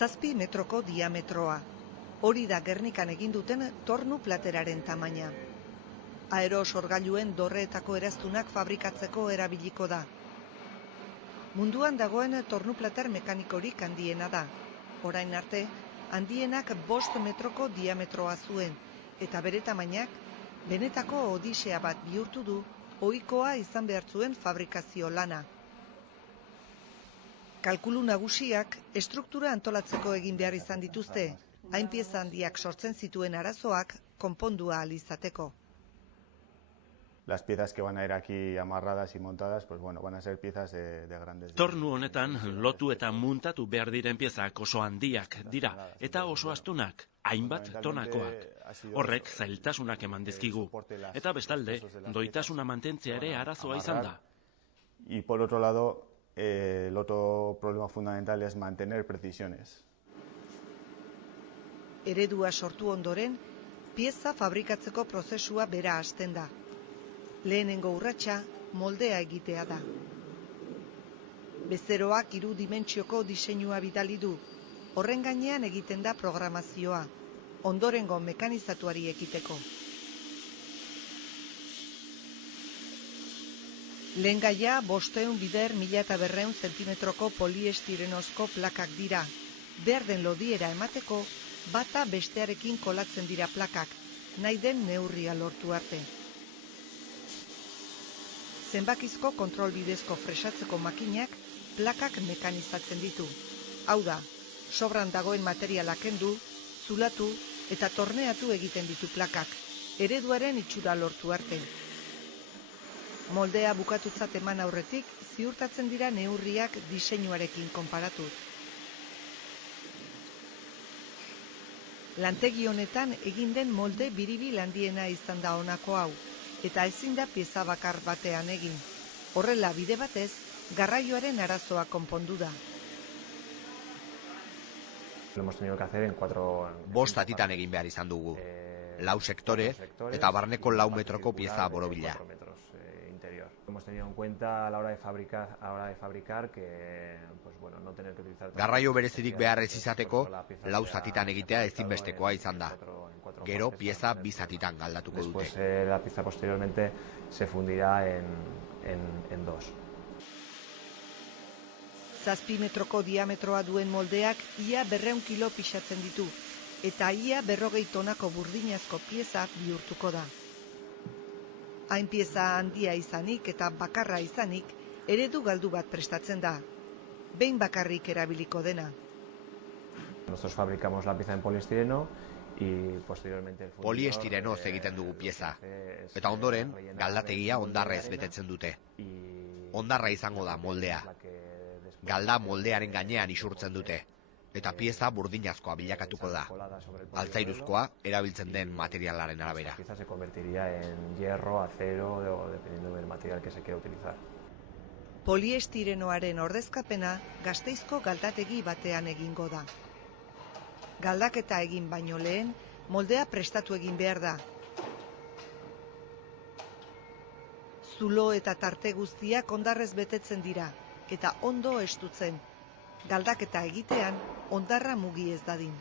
7 metroko diametroa. Hori da Gernikan egin duten tornu plateraren tamaina. Aerosorgailuen dorreetako eraztunak fabrikatzeko erabiliko da. Munduan dagoen tornu plater mekanikorik handiena da. Orain arte, handienak 5 metroko diametroa zuen, eta bere tamainak benetako odisea bat bihurtu du ohikoa izan behar zuen fabrikazio lana. Kalkulu nagusiak estruktura antolatzeko egin behar izan dituzte, hain pieza handiak sortzen zituen arazoak konpondu ahal izateko. Las piezas que van a ir aquí amarradas y montadas, pues bueno, van a ser piezas de grandes. Tornu honetan lotu eta muntatu behar diren piezak oso handiak dira eta oso astunak, hainbat tonakoak. Horrek zailtasunak eman dizkigu. Eta bestalde, doitasuna mantentzea ere arazoa izan da. Y por otro lado, el otro problema fundamental es mantener precisiones. Eredua sortu ondoren, pieza fabrikatzeko prozesua bera hasten da. Lehenengo urratsa moldea egitea da. Bezeroak 3 dimentsioko diseinua bidali du. Horren gainean egiten da programazioa, ondorengo mekanizatuari ekiteko. Lehen gaia 500 bider 1200 zentimetroko poliestirenozko plakak dira. Behar den lodiera emateko, bata bestearekin kolatzen dira plakak, nahi den neurria lortu arte. Zenbakizko kontrol bidezko fresatzeko makinak plakak mekanizatzen ditu. Hau da, sobran dagoen materiala kendu, zulatu eta torneatu egiten ditu plakak, ereduaren itxura lortu arte. Moldea bukatutzat eman aurretik, ziurtatzen dira neurriak diseinuarekin konparatuz. Lantegi honetan egin den molde biribil handiena izan da honako hau, eta ezin da pieza bakar batean egin. Horrela bide batez, garraioaren arazoa konpondu da. Bost atitan egin behar izan dugu. 4 sektore eta barneko 4 metroko pieza borobila. Garraio berezirik behar ez izateko, 4 zatitan egitea ezinbestekoa izan da. Gero pieza 2 zatitan galdatuko dute. La pieza posteriormente se fundirá en 2. 7 metroko diametroa duen moldeak ia 200 kilo pixatzen ditu, eta ia 40 tonako burdinazko pieza bihurtuko da. Hain pieza handia izanik eta bakarra izanik, eredu galdu bat prestatzen da. Behin bakarrik erabiliko dena. Nosotros fabricamos la pieza en poliestireno y posteriormente el poliestirenoz egiten dugu pieza. Eta ondoren, galdategia hondarrez betetzen dute. Hondarra izango da moldea. Galda moldearen gainean isurtzen dute. Eta pieza burdinazkoa bilakatuko da. Altzairuzkoa erabiltzen den materialaren arabera. Pieza se convertiría en hierro, acero, dependiendo del material que se quiera utilizar. Poliestirenoaren ordezkapena Gasteizko galdategi batean egingo da. Galdaketa egin baino lehen, moldea prestatu egin behar da. Zulo eta tarte guztiak hondarrez betetzen dira, eta ondo estutzen. Galdaketa egitean, hondarra mugi ez dadin.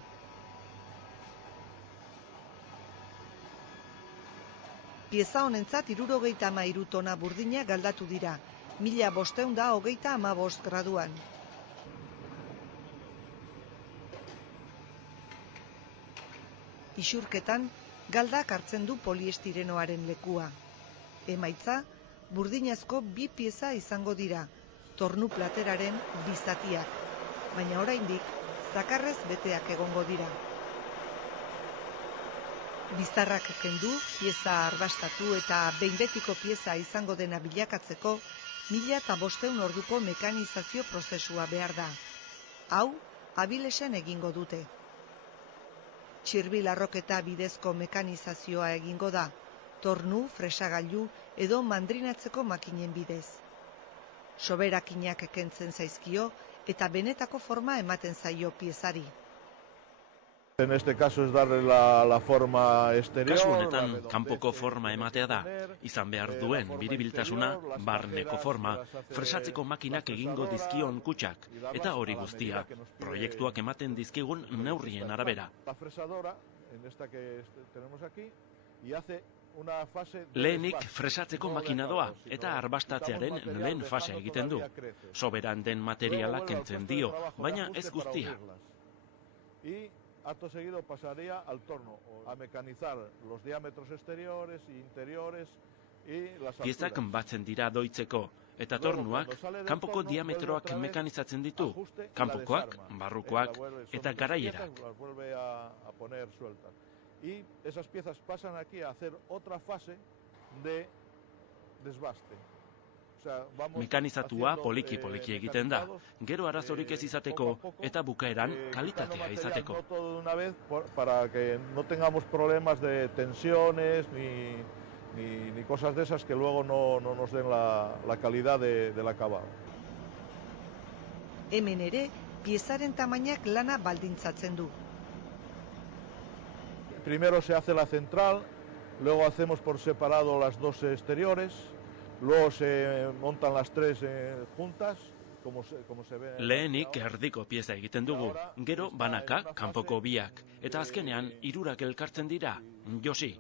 Pieza honentzat 73 tona burdina galdatu dira, 1515 graduan. Isurketan, galdak hartzen du poliestirenoaren lekua. Emaitza, burdinazko 2 pieza izango dira, tornu plateraren 2 zatiak, baina oraindik zakarrez beteak egongo dira. Bizarrak kendu, pieza arbastatu eta behin betiko pieza izango dena bilakatzeko 1500 orduko mekanizazio prozesua behar da. Hau, Abilesen egingo dute. Txirbil arroketa bidezko mekanizazioa egingo da, tornu, fresagailu edo mandrinatzeko makinen bidez. Soberakinak kentzen zaizkio eta benetako forma ematen zaio piezari. En este caso es darle la forma exterior. Kasu honetan, kanpoko forma ematea da. Izan behar duen biribiltasuna, barneko forma, fresatzeko makinak egingo dizkion kutxak. Eta hori guztia, proiektuak ematen dizkigun neurrien arabera. Lehenik fresatzeko makina doa eta arbastatzearen lehen fase egiten du. Soberan den materiala kentzen dio, baina ez guztia. Acto seguido pasaría al torno, a mecanizar los diámetros exteriores e interiores y las alturas. Piezak batzen dira doitzeko, eta tornuak kanpoko diametroak mekanizatzen ditu, kanpokoak, barrukoak eta garaierak. Y esas piezas pasan aquí a hacer otra fase de desbaste. Mekanizatua poliki-poliki egiten da, gero arazorik ez izateko eta bukaeran kalitatea izateko. Para que no tengamos problemas de tensiones ni cosas de esas que luego no nos den la calidad del acabado. Hemen ere, piezaren tamainak lana baldintzatzen du. Primero se hace la central, luego hacemos por separado las dos exteriores. Luego se montan las tres juntas, como se ve. Lehenik erdiko pieza egiten dugu, gero banaka kanpoko biak, eta azkenean hirurak elkartzen dira. Josi,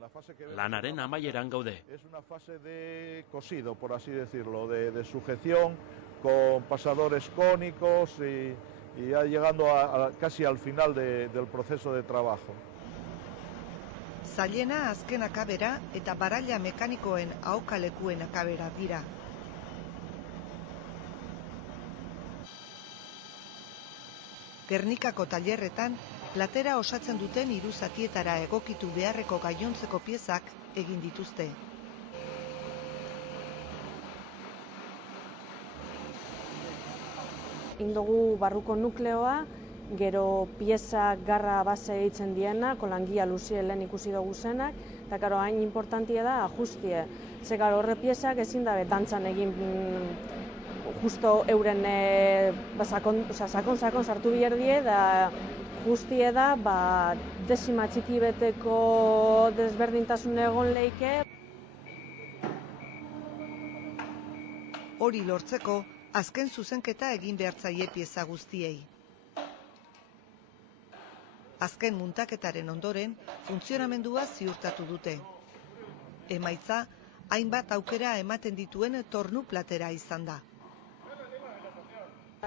lanaren amaieran gaude. Es una fase de cosido, por así decirlo, de sujeción con pasadores cónicos y ya llegando casi al final del proceso de trabajo. Zailena azken akabera eta baraila mekanikoen ahokalekuen akabera dira. Gernikako tailerretan, platera osatzen duten 3 zatietara egokitu beharreko gainontzeko piezak egin dituzte. Indogu barruko nukleoa, gero pieza garra base eitzen diena, kolangia luzie lehen ikusi dugu zenak, eta karo hain importantia da ajustie. Ze garo horre piezak ezin dabe dantzan egin justo euren sakon sartu behar die, da guztie da desima txiki beteko desberdintasun egon leike. Hori lortzeko, azken zuzenketa egin behartzaile pieza guztiei. Azken muntaketaren ondoren, funtzionamendua ziurtatu dute. Emaitza, hainbat aukera ematen dituen tornu platera izan da.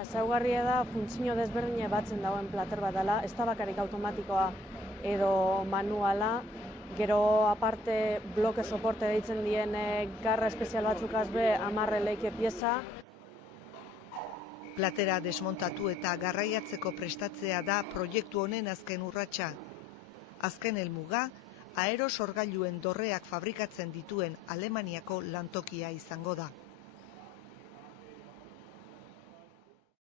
Ezaugarria da funtzio desberdine batzen dagoen plater bat dela, ez da bakarrik automatikoa edo manuala, gero aparte bloke soporte deitzen dien garra espezial batzuk azbe 10 leike pieza. Platera desmontatu eta garraiatzeko prestatzea da proiektu honen azken urratsa. Azken helmuga, aerosorgailuen dorreak fabrikatzen dituen Alemaniako lantokia izango da.